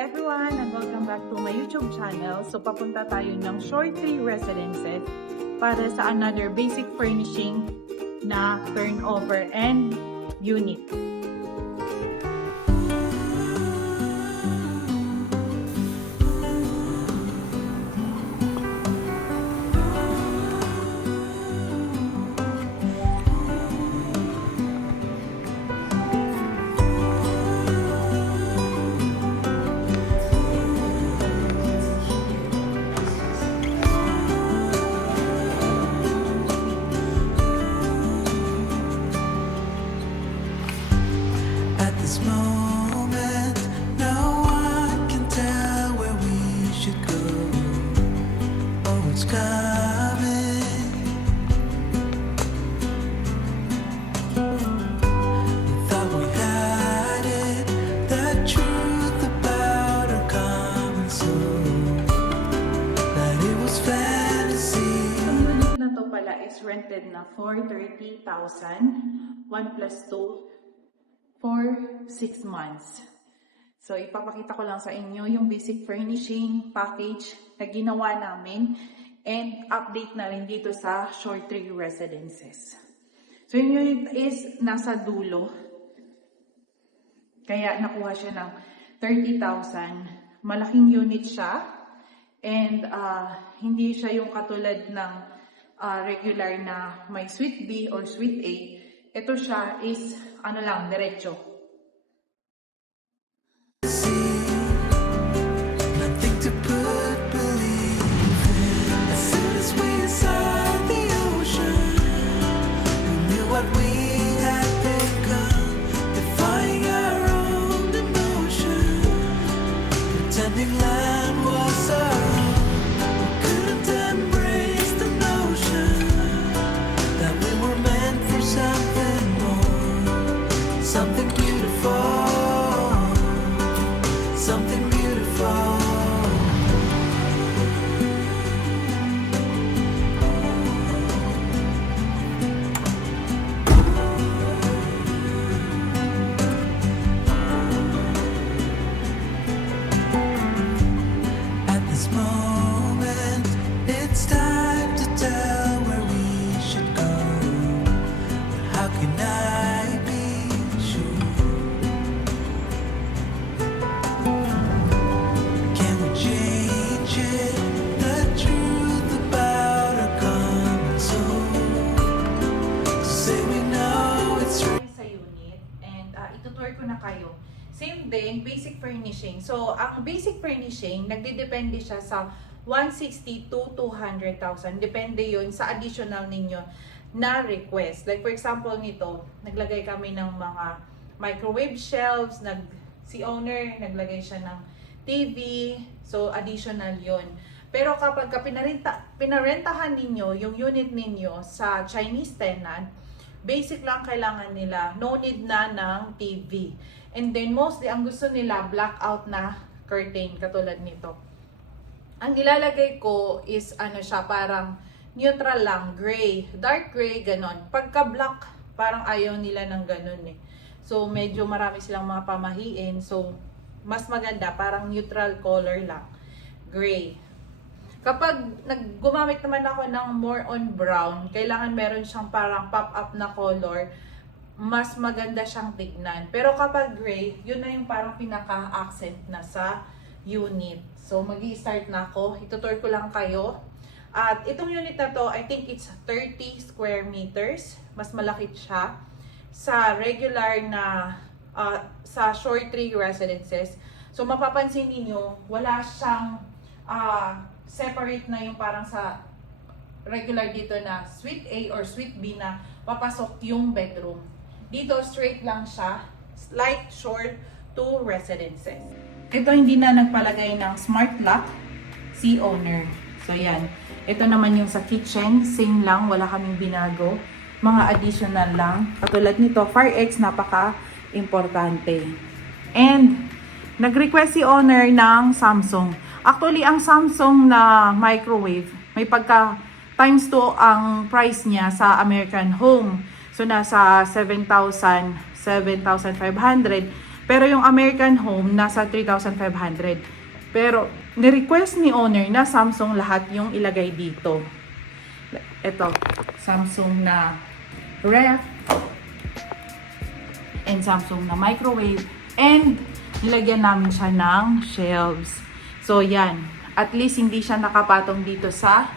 everyone and welcome back to my YouTube channel. So papunta tayo ng Shore Tree Residences para sa another basic furnishing na turnover and unit. Moment, no one can tell where we should go. Oh, it's coming. We thought we had it, the truth about our common soul, that it was fantasy. Ang unit na to pala is rented na for 30,000, 1 plus 2 for 6 months. So, ipapakita ko lang sa inyo yung basic furnishing package na ginawa namin and update na rin dito sa Shore Tree Residences. So, yung unit is nasa dulo. Kaya nakuha siya ng 30,000. Malaking unit siya. And hindi siya yung katulad ng regular na may suite B or suite A. Ito siya is, ano lang, diretso. Nothing to put belief in. As soon as we saw the ocean, we knew what we had become, defying our own emotion, pretending land was our own. We couldn't embrace the notion that we were meant for something more, something beautiful. Something beautiful. At this moment, it's time to tell where we should go. But how can I be sure? Can we change it? The truth about our common soul, to say we know it's real. Sa unit and itutour ko na kayo. Same din, basic furnishing. So, ang basic furnishing, nagdidepende siya sa 160 to 200,000. Depende yun sa additional ninyo na request. Like for example nito, naglagay kami ng mga microwave shelves, si owner, naglagay siya ng TV, so additional yon. Pero kapag pinarentahan ninyo yung unit ninyo sa Chinese tenant, basic lang kailangan nila, no need na ng TV. And then mostly, ang gusto nila, blackout na curtain, katulad nito. Ang ilalagay ko is, ano siya, parang neutral lang, gray, dark gray, ganon. Pagka black, parang ayaw nila ng ganon eh. So, medyo marami silang mga pamahiin. So, mas maganda, parang neutral color lang, gray. Kapag gumamit naman ako ng more on brown, kailangan meron siyang parang pop-up na color, mas maganda siyang tignan. Pero kapag gray, yun na yung parang pinaka-accent na sa unit. So, mag-i-start na ako. Itutour ko lang kayo. At itong unit na to, I think it's 30 square meters. Mas malaki siya sa regular na sa Shore Tree Residences. So, mapapansin niyo wala siyang separate na yung parang sa regular dito na suite A or suite B na papasok yung bedroom. Dito, straight lang siya, slight short to residences. Ito hindi na nagpalagay ng smart lock, si owner. So, yan. Ito naman yung sa kitchen, same lang, wala kaming binago. Mga additional lang. Katulad nito, Fire X, napaka-importante. And, nag-request si owner ng Samsung. Actually, ang Samsung na microwave, may pagka times 2 ang price niya sa American Home. So, nasa 7,500. Pero yung American Home, nasa 3,500. Pero, ni-request ni owner na Samsung lahat yung ilagay dito. Ito, Samsung na ref, and Samsung na microwave, and nilagyan namin siya ng shelves. So, yan. At least, hindi siya nakapatong dito sa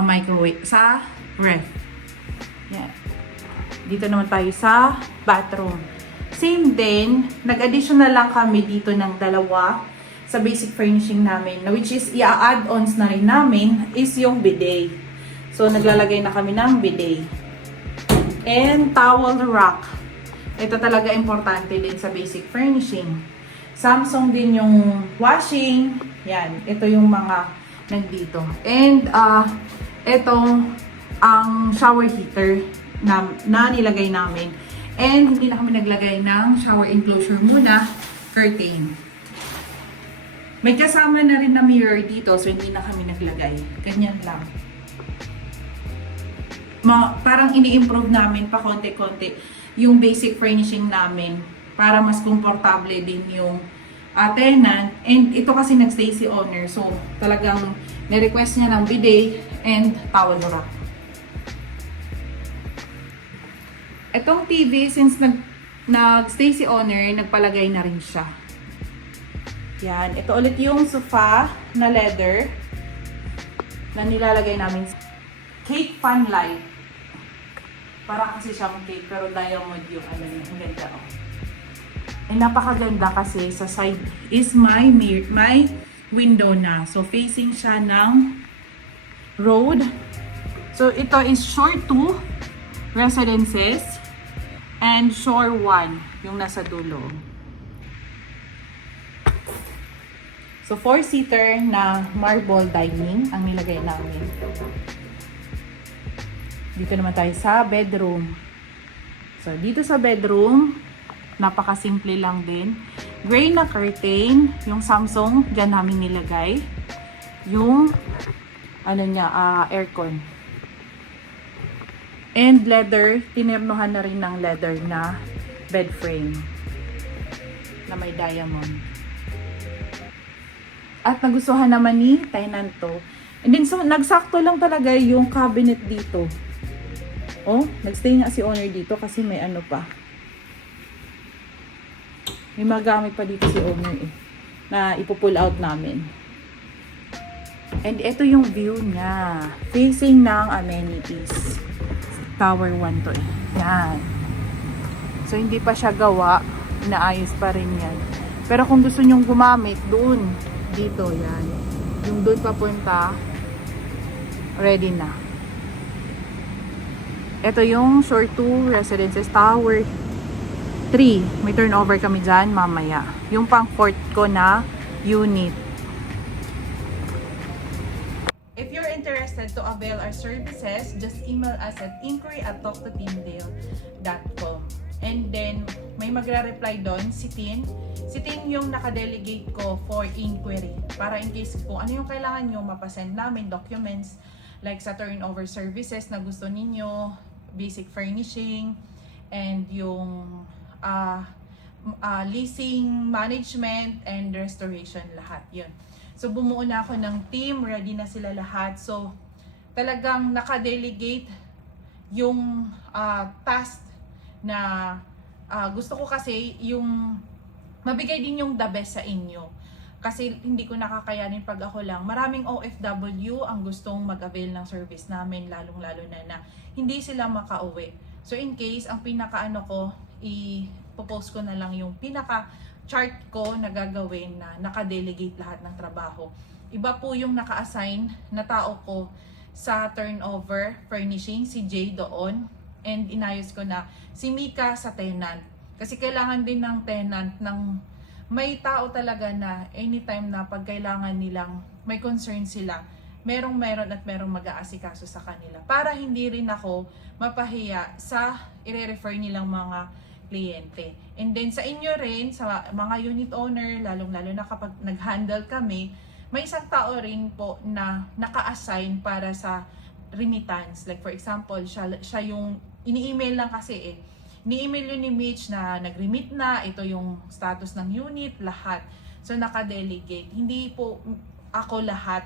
microwave, sa ref. Yan. Dito naman tayo sa bathroom. Same din, nag-additional lang kami dito ng dalawa sa basic furnishing namin, which is i-add-ons na rin namin is yung bidet. So, naglalagay na kami ng bidet. And towel rack. Ito talaga importante din sa basic furnishing. Samsung din yung washing. Yan, ito yung mga nandito. And ito ang shower heater na nilagay namin. And hindi na kami naglagay ng shower enclosure muna, curtain. May kasama na rin na mirror dito, so hindi na kami naglagay. Ganyan lang. Parang ini-improve namin pa konti-konti yung basic furnishing namin para mas komportable din yung tenant. And ito kasi nagstay si owner, so talagang ni-request niya ng bidet and towel rack. Itong TV, since nag-stay si owner, nagpalagay na rin siya. Yan. Ito ulit yung sofa na leather na nilalagay namin. Cake fan light. Para kasi siyang cake, pero diamond yung ano niya. Ang ganda, oh. Ay, napakaganda kasi sa side is my window na. So, facing siya ng road. So, ito is shore 2 residences. And shore 1, yung nasa dulo. So, 4-seater na marble dining ang nilagay namin. Dito naman tayo sa bedroom. So, dito sa bedroom, napakasimple lang din. Gray na curtain, yung Samsung, dyan namin nilagay. Yung, aircon. And leather, tinirnohan na rin ng leather na bed frame na may diamond. At nagustuhan naman ni tenant to. And then, so, nagsakto lang talaga yung cabinet dito. Oh, nagstay nga si owner dito kasi may ano pa. May magamit pa dito si owner na ipo-pull out namin. And ito yung view niya. Facing ng amenities. Tower 1 to Yan. So, hindi pa siya gawa. Inaayos pa rin yan. Pero kung gusto nyong gumamit, doon. Dito, yan. Yung doon papunta, ready na. Ito yung shore 2 residences. Tower 3. May turnover kami dyan mamaya. Yung pang 4th ko na unit. If you're interested to avail our services, just email us at inquiry@talktotindale.com. And then, may magre-reply doon, si Tin. Si Tin yung nakadelegate ko for inquiry. Para in case kung ano yung kailangan nyo, mapasend namin documents like sa turnover services na gusto ninyo, basic furnishing, and yung leasing management and restoration, lahat yun. So, bumuo na ako ng team, ready na sila lahat. So, talagang nakadelegate yung task na gusto ko kasi yung mabigay din yung the best sa inyo. Kasi hindi ko nakakayanin pag ako lang. Maraming OFW ang gustong mag-avail ng service namin, lalong-lalo na hindi sila makauwi. So, in case, ang pinaka-ano ko, ipopost ko na lang yung pinaka-chart ko na gagawin na nakadelegate lahat ng trabaho. Iba po yung naka-assign na tao ko sa turnover furnishing, si Jay doon. And inayos ko na si Mika sa tenant. Kasi kailangan din ng tenant ng may tao talaga na anytime na pag kailangan nilang may concern sila, meron at merong mag-aasikaso sa kanila. Para hindi rin ako mapahiya sa i-refer nilang mga kliyente. And then sa inyo rin, sa mga unit owner, lalong-lalo na kapag nag-handle kami, may isang tao rin po na naka-assign para sa remittance. Like for example, siya yung ini-email lang kasi ni-email yun ni Mitch na nag-remit na, ito yung status ng unit, lahat. So, naka-delegate. Hindi po ako lahat.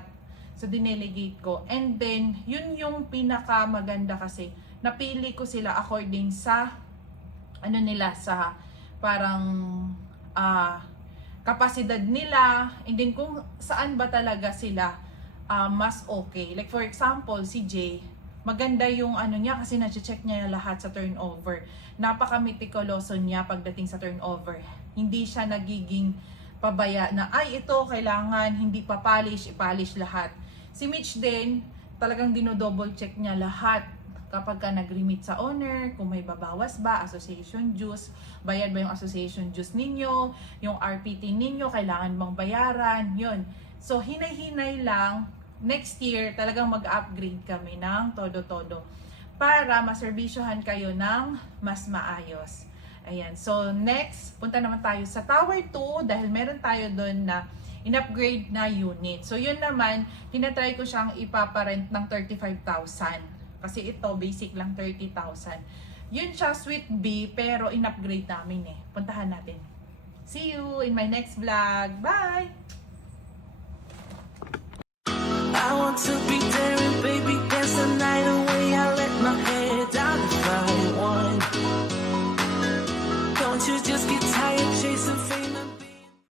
So, dinelegate ko. And then, yun yung pinaka-maganda kasi, napili ko sila according sa, ano nila, sa parang, kapasidad nila, and then kung saan ba talaga sila mas okay. Like for example, si Jay, maganda yung ano niya kasi na-check niya lahat sa turnover. Napaka-meticuloso niya pagdating sa turnover. Hindi siya nagiging pabaya na, ay ito kailangan hindi pa polish, i-polish lahat. Si Mitch din, talagang dino-double check niya lahat. Kapag ka nag-remit sa owner, kung may babawas ba, association dues, bayad ba yung association dues ninyo, yung RPT ninyo, kailangan bang bayaran, yun. So, hinay-hinay lang, next year, talagang mag-upgrade kami ng todo-todo para maserbisyohan kayo ng mas maayos. Ayan, so next, punta naman tayo sa Tower 2 dahil meron tayo doon na in-upgrade na unit. So, yun naman, tinatry ko siyang ipaparent ng 35,000. Kasi ito, basic lang 30,000. Yun siya, Suite B, pero in-upgrade namin eh. Puntahan natin. See you in my next vlog. Bye! I want to be